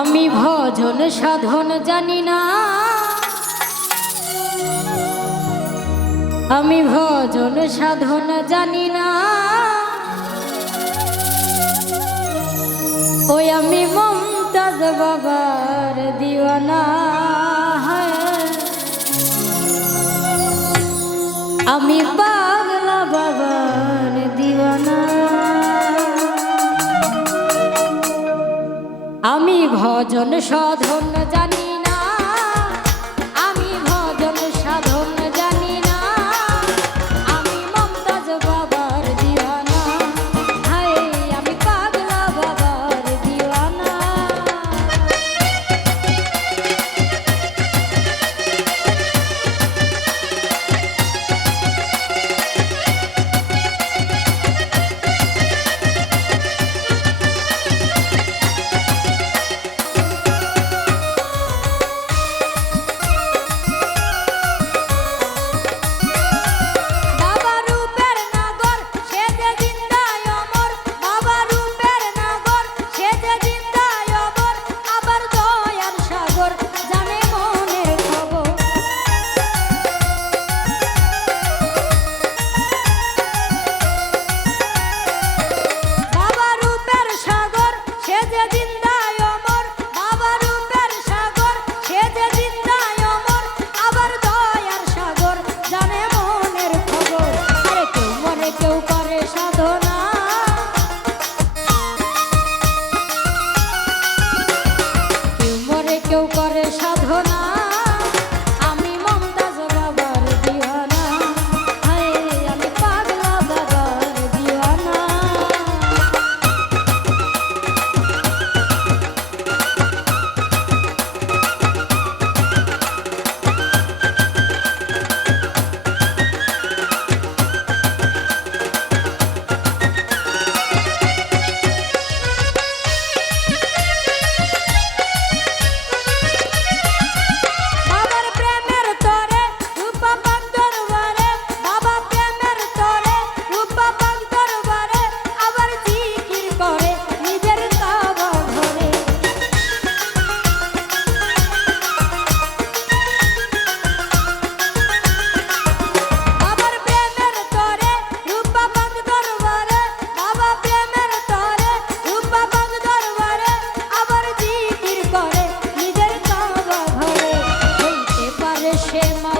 আমি ভজন সাধন জানি না আমি ভজন সাধন জানি না ওই আমি মমতাজ বাবার দিওয়ানা। আমি পাগলা ভজন সাধন সে মা